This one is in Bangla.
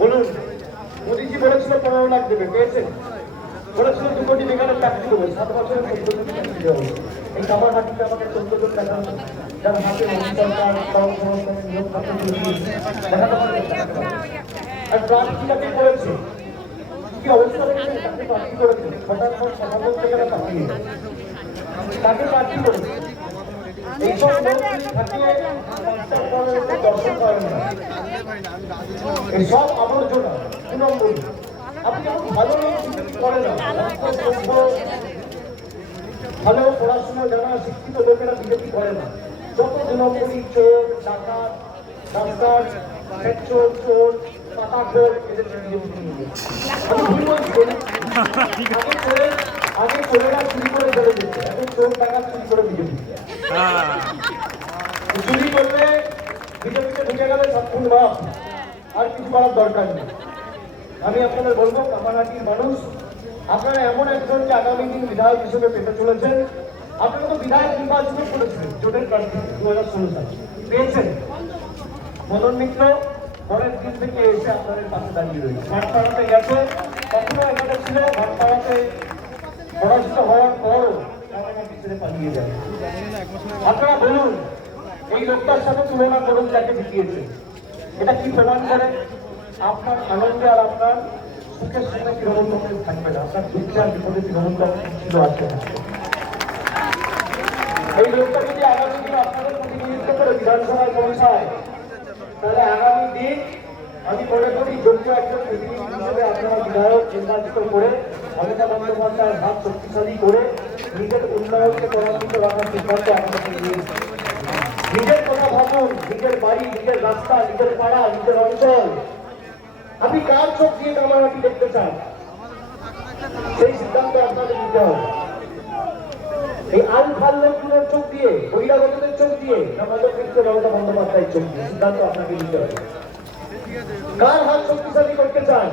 বলুন, মোদীজি বলেছিল 15 লাখ দেবে, পেয়েছেন? বলেছিল 2 কোটি বেকারের চাকরি দেবো, 7 বছরের মধ্যে চাকরি দেবো। এই কামারহাটিতে আমাকে 14 জন দেখা যার হাতে সরকার কর্মসংস্থান নিয়োগ দেখা যাচ্ছে। আর প্রার্থীটাকে করেছে কি অবস্থা দেখেছেন? তাকে প্রার্থী করেছে, হঠাৎ করে 57 থেকে পাঠিয়ে তাকে প্রার্থী করেছে। এইসব লোক থাকিয়ে দর্শন করেন না, সব আবর্জনা তৃণমূল। আপনি যখন ভালো করে না, ভালো পড়াশোনা জানা শিক্ষিত লোকেরা বিজেপি করে না। যত তৃণমূলী চোর, ডাকাত, রাস্তার পেট্রোল চোর, পাতাখোর, এদেরকে বিজেপি নিয়ে আমি ভুল বলছি। আগে চোরেরা চুরি করে চলে যেত, এখন চোর ডাকাত চুরি করে বিজেপি। চুরি করলে বিজেপিতে ঢুকে গেলে সক্ষম ভাব, আর কিছু করার দরকার নেই। আমি আপনাদের বলবো, কামারহাটির মানুষ আপনারা এমন একজনকে আগামী দিন বিধায়ক হিসেবে পেতে চলেছেন। আপনারা তো বিধায়ক নির্বাচন করেছিলেন জোটের প্রার্থী 2016 সালে, পেয়েছেন। মদন মিত্র পরের দিন থেকে এসে আপনাদের পাশে দাঁড়িয়ে রয়েছে। ভাটপাড়াতে গেছে, কখনো এখানে ছিল, ভাটপাড়াতে পরাজিত হওয়ার পরও কামারহাটি ছেড়ে পালিয়ে যায়। আপনারা বলুন, এই লোকটার সাথে তুলনা করুন যাকে জিতিয়েছে। এটা কি প্রমাণ করে? আপনার আনন্দে আর আপনার সুখের সঙ্গে তৃণমূল কংগ্রেস থাকবে না, আপনার দুঃখে আর বিপদে তৃণমূল কংগ্রেস ছিল আছে। এই লোকটা যদি আগামী দিন আপনাদের প্রতিনিধিত্ব করে বিধানসভায় পৌঁছায়, তাহলে আগামী দিন আমি মনে করি যোগ্য একজন প্রতিনিধি হিসেবে আপনারা বিধায়ক নির্বাচিত করে মমতা বন্দ্যোপাধ্যায়ের হাত শক্তিশালী করে নিজের উন্নয়নকে ত্বরান্বিত রাখার সিদ্ধান্ত আপনাকে নিয়েছে। নিজের কথা ভাবুন, নিজের বাড়ি, নিজের রাস্তা, নিজের পাড়া, নিজের অঞ্চল। আপনি কার চোখ দিয়ে কামারহাটি দেখতে চান, সেই সিদ্ধান্ত আপনাদের নিতে হবে। এই আল ফাল লোকগুলোর চোখ দিয়ে, বহিরাগতদের চোখ দিয়ে, না মমতা বন্দ্যোপাধ্যায়ের চোখ দিয়ে, সিদ্ধান্ত আপনাকে নিতে হবে। কার হাত শক্তিশালী করতে চান?